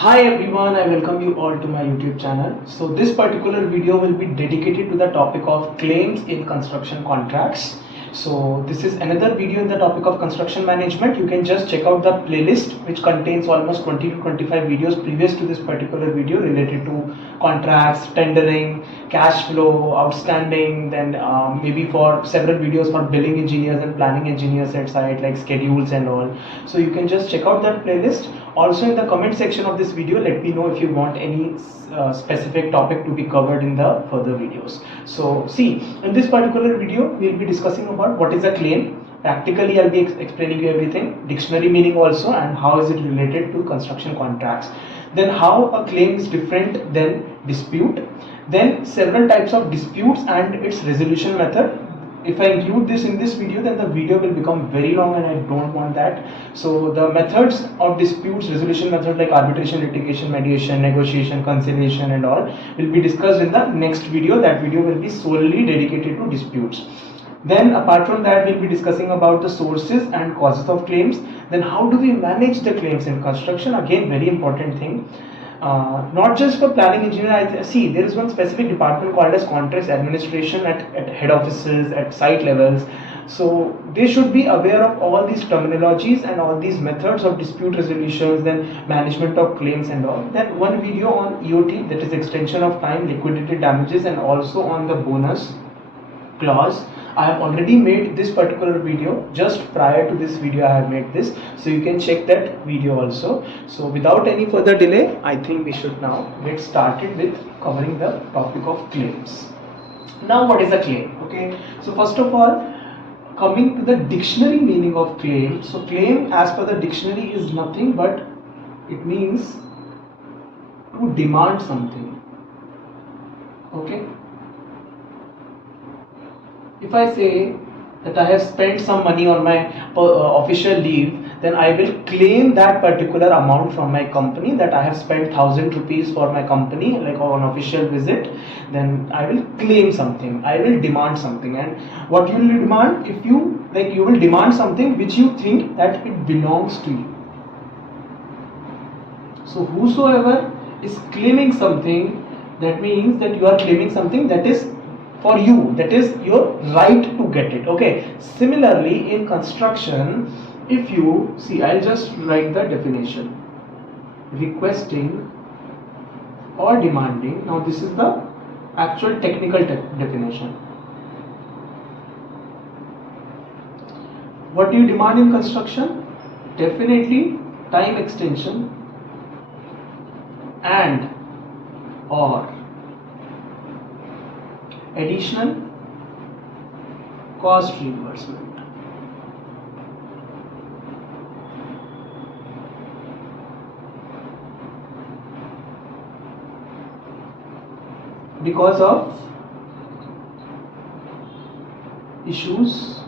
Hi everyone, I welcome you all to my YouTube channel. So this particular video will be dedicated to the topic of claims in construction contracts. So this is another video in the topic of construction management. You can just check out the playlist which contains almost 20 to 25 videos previous to this particular video related to contracts, tendering, cash flow, outstanding, then maybe for several videos for billing engineers and planning engineers at site like schedules and all. So you can just check out that playlist. Also in the comment section of this video, let me know if you want any specific topic to be covered in the further videos. So see, in this particular video, we will be discussing about what is a claim. Practically, I'll be explaining you everything, dictionary meaning also, and how is it related to construction contracts. Then how a claim is different than dispute. Then several types of disputes and its resolution method. If I include this in this video, then the video will become very long and I don't want that. So the methods of disputes, resolution method like arbitration, litigation, mediation, negotiation, conciliation and all will be discussed in the next video. That video will be solely dedicated to disputes. Then apart from that, we'll be discussing about the sources and causes of claims. Then how do we manage the claims in construction? Again, very important thing. Not just for planning engineer, I see there is one specific department called as contracts administration at head offices, at site levels. So they should be aware of all these terminologies and all these methods of dispute resolutions, then management of claims and all. Then one video on EOT, that is extension of time, liquidated damages, and also on the bonus clause. I have already made this particular video just prior to this video. I have made this, so you can check that video also. So without any further delay, I think we should now get started with covering the topic of claims. Now what is a claim? Okay, so first of all, coming to the dictionary meaning of claim. So claim as per the dictionary is nothing but it means to demand something. Okay, if I say that I have spent some money on my official leave, then I will claim that particular amount from my company, that I have spent 1000 rupees for my company like on official visit. Then I will claim something, I will demand something. And what you will demand, if you like, you will demand something which you think that it belongs to you. So whosoever is claiming something, that means that you are claiming something that is for you, that is your right to get it. Okay, similarly in construction, if you see, I'll just write the definition: requesting or demanding. Now this is the actual technical definition. What do you demand in construction? Definitely time extension and or additional cost reimbursement. Because of issues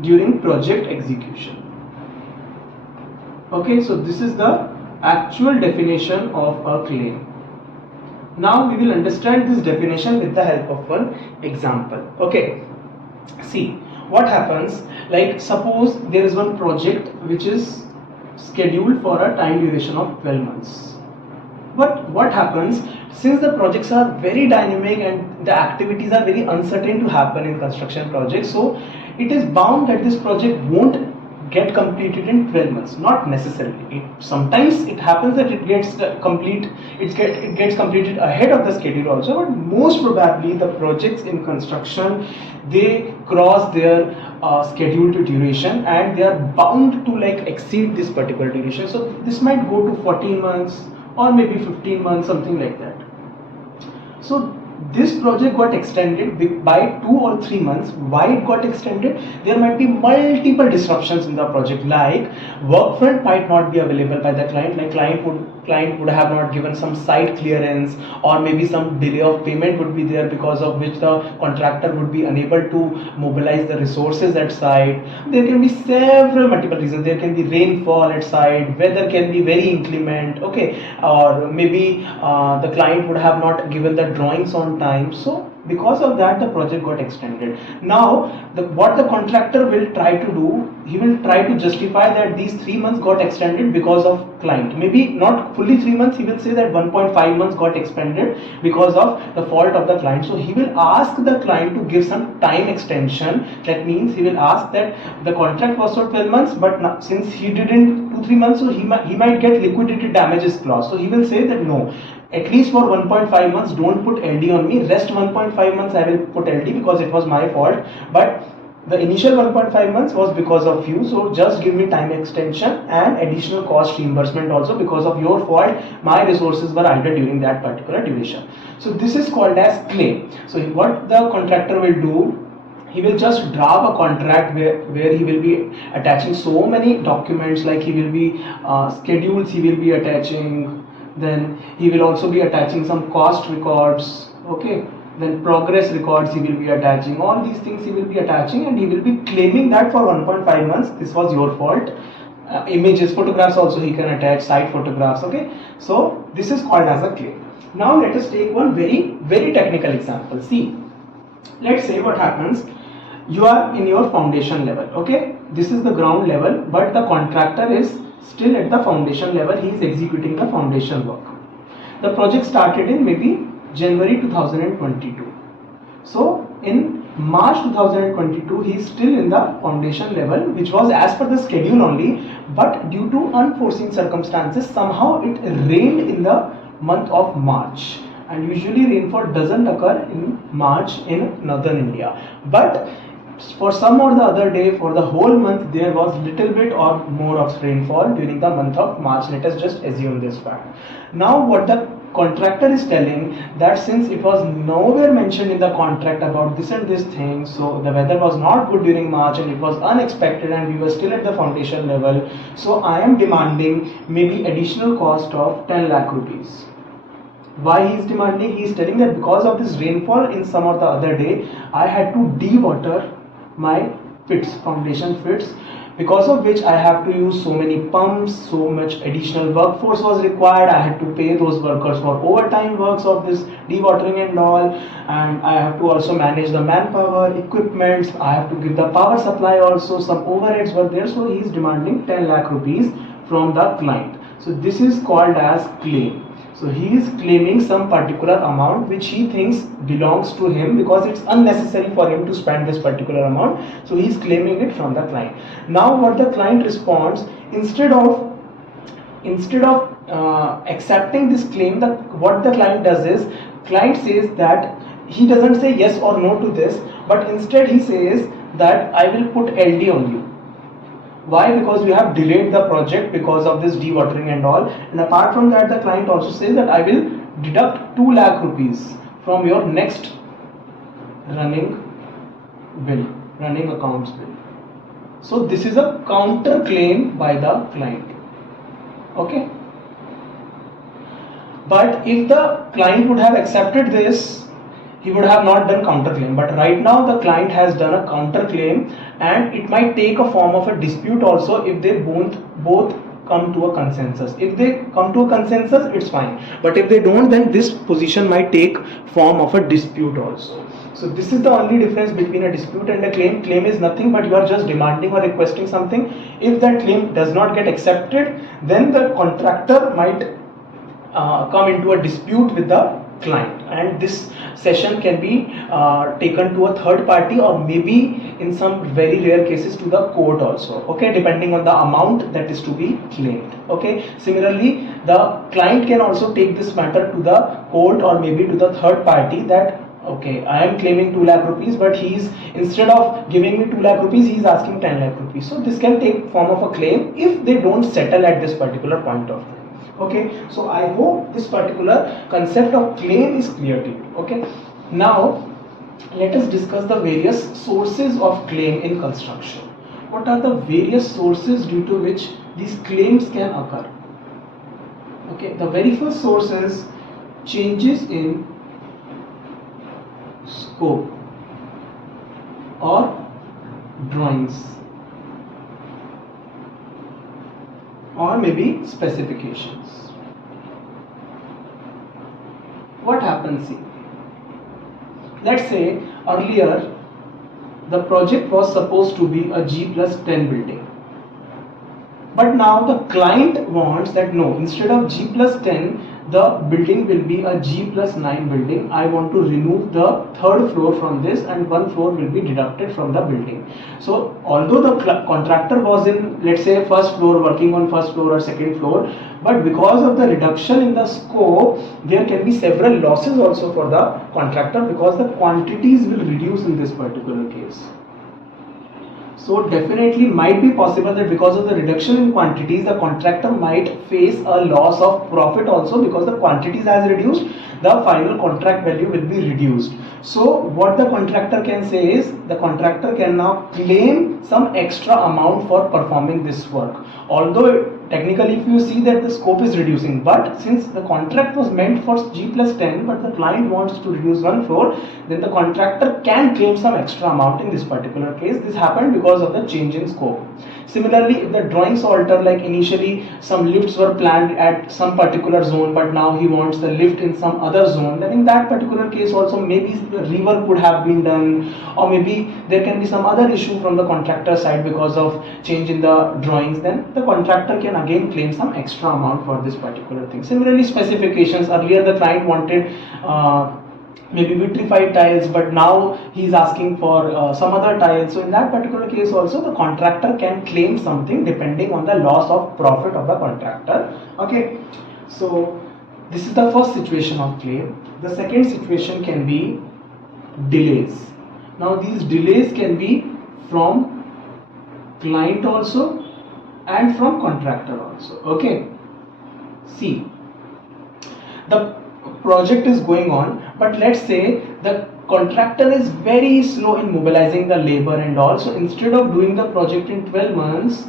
during project execution. Okay, so this is the actual definition of a claim. Now we will understand this definition with the help of one example. Okay, see what happens, like suppose there is one project which is scheduled for a time duration of 12 months. But what happens, since the projects are very dynamic and the activities are very uncertain to happen in construction projects, so it is bound that this project won't get completed in 12 months. Not necessarily. Sometimes it happens that it gets completed ahead of the schedule also, but most probably the projects in construction, they cross their scheduled duration and they are bound to like exceed this particular duration. So this might go to 14 months or maybe 15 months, something like that. So this project got extended by 2 or 3 months. Why it got extended? There might be multiple disruptions in the project, like work front might not be available by the client, like client would have not given some site clearance, or maybe some delay of payment would be there, because of which the contractor would be unable to mobilize the resources at site. There can be several multiple reasons. There can be rainfall at site, weather can be very inclement, okay, or maybe the client would have not given the drawings on time. So because of that the project got extended. Now what the contractor will try to do, he will try to justify that these 3 months got extended because of client. Maybe not fully 3 months, he will say that 1.5 months got extended because of the fault of the client. So he will ask the client to give some time extension. That means he will ask that the contract was for 12 months, but now, since he didn't 2-3 months, so he might get liquidated damages clause. So he will say that no, at least for 1.5 months don't put LD on me, rest 1.5 months I will put LD because it was my fault, but the initial 1.5 months was because of you, so just give me time extension and additional cost reimbursement also because of your fault, my resources were idle during that particular duration. So this is called as claim. So what the contractor will do, he will just draft a contract where he will be attaching so many documents, like he will be schedules he will be attaching, then he will also be attaching some cost records, okay, then progress records he will be attaching, all these things he will be attaching, and he will be claiming that for 1.5 months this was your fault. Images, photographs also he can attach, site photographs, okay. So this is called as a claim. Now let us take one very technical example. See, let's say what happens, you are in your foundation level, okay, this is the ground level, but the contractor is still at the foundation level, he is executing the foundation work. The project started in maybe January 2022. So in March 2022 he is still in the foundation level, which was as per the schedule only, but due to unforeseen circumstances somehow it rained in the month of March, and usually rainfall doesn't occur in March in northern India, but for some or the other day, for the whole month there was little bit or more of rainfall during the month of March. Let us just assume this fact. Now what the contractor is telling, that since it was nowhere mentioned in the contract about this and this thing, so the weather was not good during March and it was unexpected and we were still at the foundation level, so I am demanding maybe additional cost of 10 lakh rupees. Why he is demanding? He is telling that because of this rainfall in some or the other day, I had to de-water my pits, foundation pits, because of which I have to use so many pumps, so much additional workforce was required, I had to pay those workers for overtime works of this dewatering and all, and I have to also manage the manpower, equipment, I have to give the power supply also, some overheads were there, so he is demanding 10 lakh rupees from the client. So this is called as claim. So he is claiming some particular amount which he thinks belongs to him because it's unnecessary for him to spend this particular amount. So he is claiming it from the client. Now what the client responds, instead of accepting this claim, what the client does is, client says that he doesn't say yes or no to this, but instead he says that I will put LD on you. Why? Because we have delayed the project because of this dewatering and all, and apart from that the client also says that I will deduct 2 lakh rupees from your next running accounts bill. So this is a counter claim by the client, okay. But if the client would have accepted this, he would have not done counterclaim, but right now the client has done a counterclaim, and it might take a form of a dispute also if they both come to a consensus. If they come to a consensus, it's fine, but if they don't, then this position might take form of a dispute also. So this is the only difference between a dispute and a claim. Claim is nothing but you are just demanding or requesting something. If that claim does not get accepted, then the contractor might come into a dispute with the client, and this session can be taken to a third party, or maybe in some very rare cases to the court also, okay, depending on the amount that is to be claimed, okay. Similarly, the client can also take this matter to the court or maybe to the third party, that okay, I am claiming 2 lakh rupees, but he is, instead of giving me 2 lakh rupees, he is asking 10 lakh rupees. So this can take form of a claim if they don't settle at this particular point of time. Okay, so I hope this particular concept of claim is clear to you. Okay, now let us discuss the various sources of claim in construction. What are the various sources due to which these claims can occur? Okay, the very first source is changes in scope or drawings, or maybe specifications. What happens here? Let's say earlier the project was supposed to be a G+10 building, but now the client wants that no, instead of G+10 the building will be a G+9 building. I want to remove the third floor from this and one floor will be deducted from the building. So although the contractor was in, let's say, first floor, working on first floor or second floor, but because of the reduction in the scope there can be several losses also for the contractor, because the quantities will reduce in this particular case. So definitely might be possible that because of the reduction in quantities the contractor might face a loss of profit also, because the quantities has reduced, the final contract value will be reduced. So what the contractor can say is, the contractor can now claim some extra amount for performing this work. Although technically if you see that the scope is reducing, but since the contract was meant for G+10 but the client wants to reduce one floor, then the contractor can claim some extra amount in this particular case. This happened because of the change in scope. Similarly, if the drawings alter, like initially some lifts were planned at some particular zone but now he wants the lift in some other zone, then in that particular case also maybe the rework could have been done, or maybe there can be some other issue from the contractor side because of change in the drawings, then the contractor can again claim some extra amount for this particular thing. Similarly, specifications, earlier the client wanted maybe vitrified tiles, but now he is asking for some other tiles. So in that particular case also the contractor can claim something depending on the loss of profit of the contractor. Okay, so this is the first situation of claim. The second situation can be delays. Now these delays can be from client also and from contractor also. Okay, see, the project is going on, but let's say the contractor is very slow in mobilizing the labor and all. So instead of doing the project in 12 months,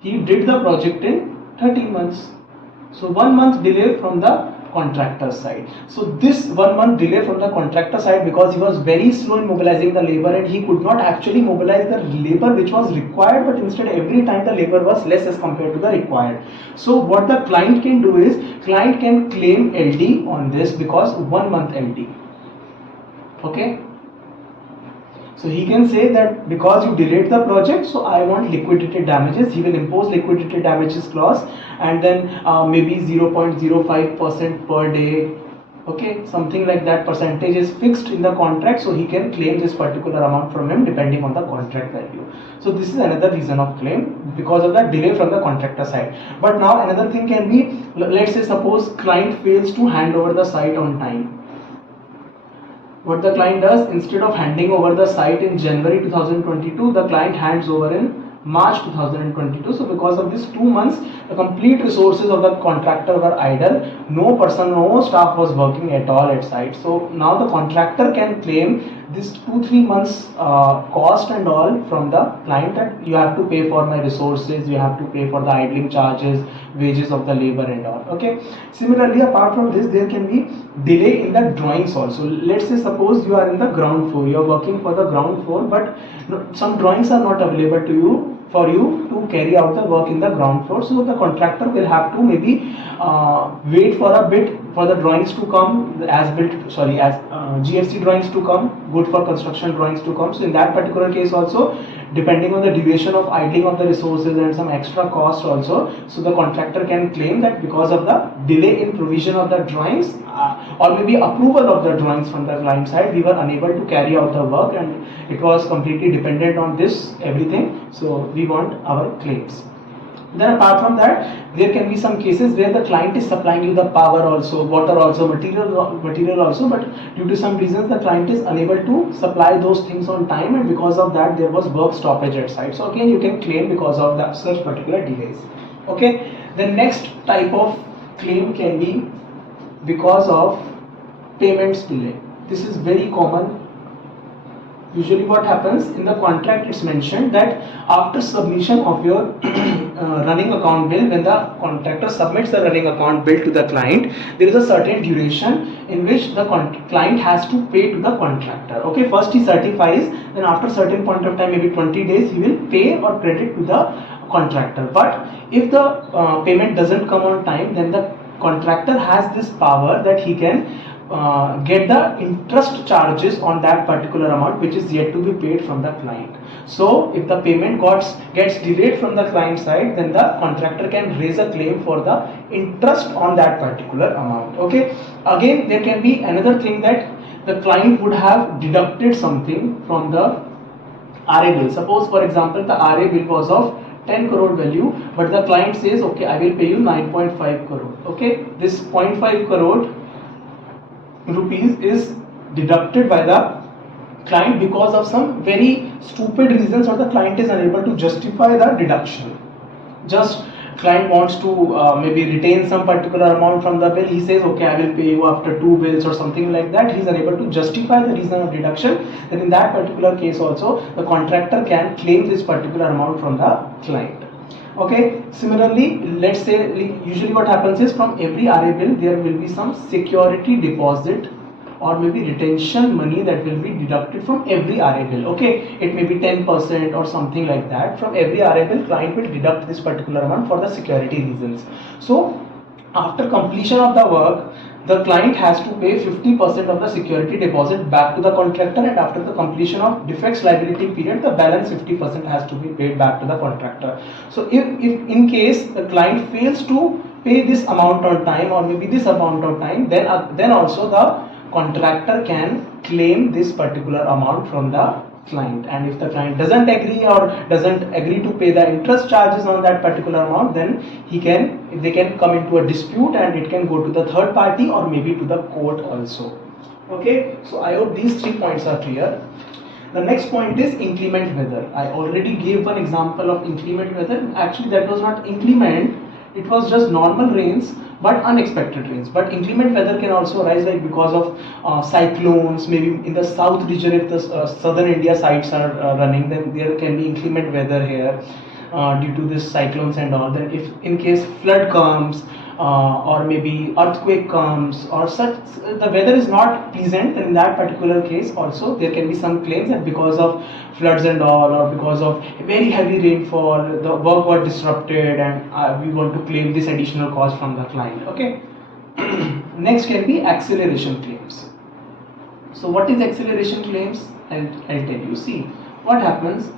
he did the project in 13 months. So 1 month delay from the contractor side. So this 1 month delay from the contractor side, because he was very slow in mobilizing the labor and he could not actually mobilize the labor which was required, but instead every time the labor was less as compared to the required. So what the client can do is, client can claim LD on this because 1 month LD. Okay, so he can say that because you delayed the project, so I want liquidated damages. He will impose liquidated damages clause, and then maybe 0.05% per day. Okay, something like that percentage is fixed in the contract, so he can claim this particular amount from him depending on the contract value. So this is another reason of claim, because of the delay from the contractor side. But now another thing can be, let's say suppose client fails to hand over the site on time. What the client does, instead of handing over the site in January 2022, the client hands over in March 2022. So because of this 2 months, the complete resources of the contractor were idle. No person, no staff was working at all at site. So now the contractor can claim this 2-3 months cost and all from the client, that you have to pay for my resources, you have to pay for the idling charges, wages of the labor and all. Okay. Similarly, apart from this, there can be delay in the drawings also. Let's say suppose you are in the ground floor, you are working for the ground floor, but some drawings are not available to you for you to carry out the work in the ground floor. So the contractor will have to maybe wait for a bit for the drawings to come, as GFC drawings to come, good for construction drawings to come. So in that particular case also, depending on the duration of idling of the resources and some extra cost also, so the contractor can claim that because of the delay in provision of the drawings or maybe approval of the drawings from the client side, we were unable to carry out the work and it was completely dependent on this everything, so we want our claims. Then apart from that, there can be some cases where the client is supplying you the power also, water also, material also, but due to some reasons the client is unable to supply those things on time, and because of that there was work stoppage at site. So again you can claim because of that such particular delays. Okay, the next type of claim can be because of payments delay. This is very common. Usually what happens in the contract, it's mentioned that after submission of your running account bill, when the contractor submits the running account bill to the client, there is a certain duration in which the client has to pay to the contractor. Okay, first he certifies, then after certain point of time, maybe 20 days, he will pay or credit to the contractor. But if the payment doesn't come on time, then the contractor has this power that he can get the interest charges on that particular amount which is yet to be paid from the client. So if the payment gets delayed from the client side, then the contractor can raise a claim for the interest on that particular amount. Okay, again there can be another thing that the client would have deducted something from the RA bill. Suppose for example the RA bill was of 10 crore value, but the client says okay, I will pay you 9.5 crore. Okay, this 0.5 crore rupees is deducted by the client because of some very stupid reasons, or the client is unable to justify the deduction. Just client wants to maybe retain some particular amount from the bill. He says okay, I will pay you after 2 bills or something like that. He is unable to justify the reason of deduction. Then in that particular case also the contractor can claim this particular amount from the client. Okay, similarly, let's say usually what happens is from every RA bill there will be some security deposit or maybe retention money that will be deducted from every RA bill. Okay, it may be 10% or something like that. From every RA bill, client will deduct this particular amount for the security reasons. So after completion of the work, the client has to pay 50% of the security deposit back to the contractor, and after the completion of defects liability period, the balance 50% has to be paid back to the contractor. So if in case the client fails to pay this amount on time or maybe this amount on time, then also the contractor can claim this particular amount from the client. And if the client doesn't agree or doesn't agree to pay the interest charges on that particular amount, then they can come into a dispute and it can go to the third party or maybe to the court also. Okay, so I hope these 3 points are clear. The next point is inclement weather. I already gave one example of inclement weather. Actually that was not inclement, it was just normal rains but unexpected rains. But inclement weather can also arise like because of cyclones, maybe in the south region. If the southern India sites are running, then there can be inclement weather here due to this cyclones and all. Then if in case flood comes or maybe earthquake comes or such, the weather is not pleasant, then in that particular case also there can be some claims that because of floods and all or because of very heavy rainfall the work got disrupted and we want to claim this additional cost from the client. Okay. Next can be acceleration claims. So what is acceleration claims? I'll tell you. See what happens.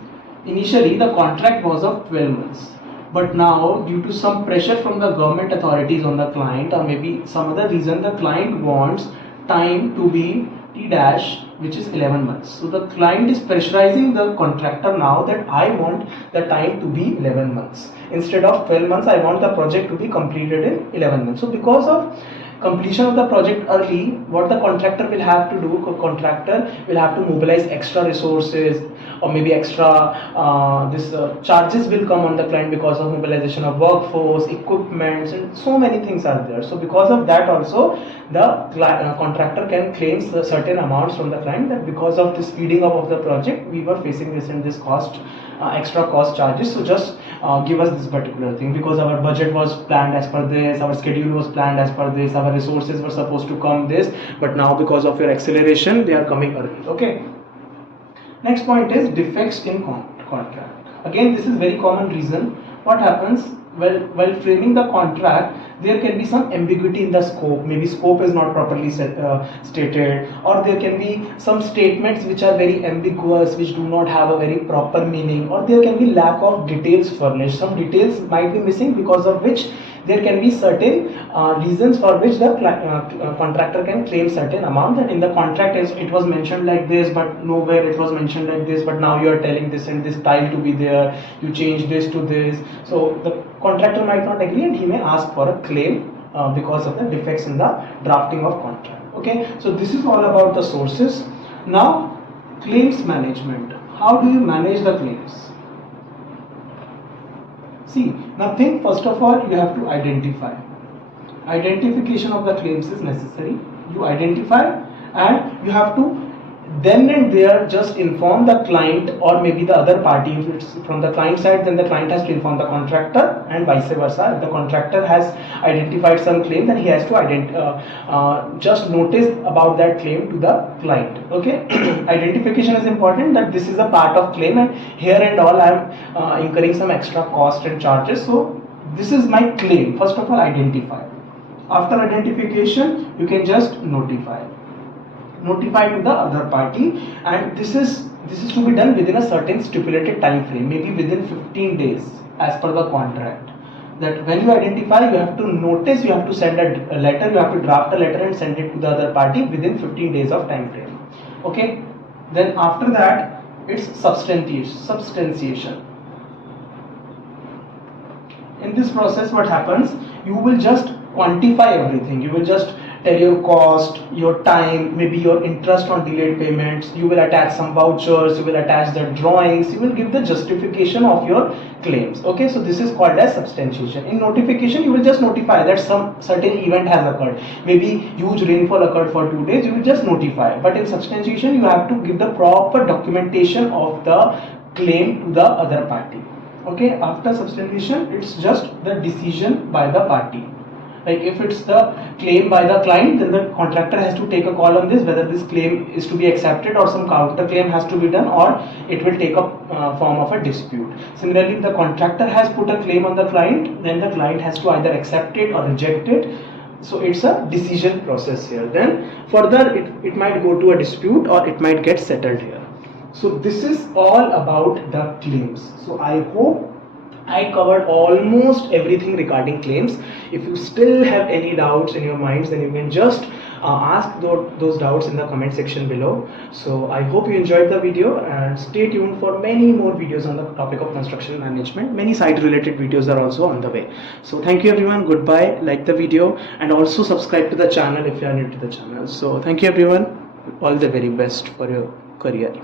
Initially the contract was of 12 months, but now due to some pressure from the government authorities on the client or maybe some other reason, the client wants time to be T dash, which is 11 months. So the client is pressurizing the contractor now that I want the time to be 11 months. Instead of 12 months, I want the project to be completed in 11 months. So because of completion of the project early, what the contractor will have to do, contractor will have to mobilize extra resources or maybe extra charges will come on the client because of mobilization of workforce, equipment, and so many things are there. So because of that also the contractor can claim certain amounts from the client that because of the speeding up of the project we were facing this and this cost, extra cost charges, so just give us this particular thing because our budget was planned as per this, our schedule was planned as per this, our resources were supposed to come this, but now because of your acceleration they are coming early. Okay. Next point is defects in contract. Again, this is very common reason. What happens while framing the contract, there can be some ambiguity in the scope. Maybe scope is not properly stated, or there can be some statements which are very ambiguous, which do not have a very proper meaning, or there can be lack of details furnished. Some details might be missing, because of which there can be certain reasons for which the contractor can claim certain amount. And in the contract it was mentioned like this, but nowhere it was mentioned like this, but now you are telling this and this tile to be there, you change this to this. So the contractor might not agree and he may ask for a claim because of the defects in the drafting of contract. Okay, so this is all about the sources. Now claims management. How do you manage the claims? See, nothing. First of all, you have to identify. Identification of the claims is necessary. You identify and you have to then and there just inform the client or maybe the other party. If it's from the client side, then the client has to inform the contractor, and vice versa. If the contractor has identified some claim, then he has to just notice about that claim to the client. Okay. Identification is important, that this is a part of claim and here and all I am incurring some extra cost and charges. So this is my claim. First of all, identify. After identification, you can just notify to the other party, and this is to be done within a certain stipulated time frame, maybe within 15 days as per the contract. That when you identify, you have to notice, you have to send a letter, you have to draft a letter and send it to the other party within 15 days of time frame. Okay, then after that it's substantiation. In this process, what happens, you will just quantify everything. You will just tell your cost, your time, maybe your interest on delayed payments. You will attach some vouchers, you will attach the drawings, you will give the justification of your claims. Okay, so this is called as substantiation. In notification, you will just notify that some certain event has occurred, maybe huge rainfall occurred for 2 days, you will just notify. But in substantiation, you have to give the proper documentation of the claim to the other party. Okay, after substantiation, it's just the decision by the party. Like if it's the claim by the client, then the contractor has to take a call on this, whether this claim is to be accepted or some counter claim has to be done, or it will take a form of a dispute. Similarly, if the contractor has put a claim on the client, then the client has to either accept it or reject it. So it's a decision process here. Then further it might go to a dispute or it might get settled here. So this is all about the claims. So I hope I covered almost everything regarding claims. If you still have any doubts in your minds, then you can just ask those doubts in the comment section below. So I hope you enjoyed the video, and stay tuned for many more videos on the topic of construction management. Many site related videos are also on the way. So thank you everyone, goodbye, like the video, and also subscribe to the channel if you are new to the channel. So thank you everyone, all the very best for your career.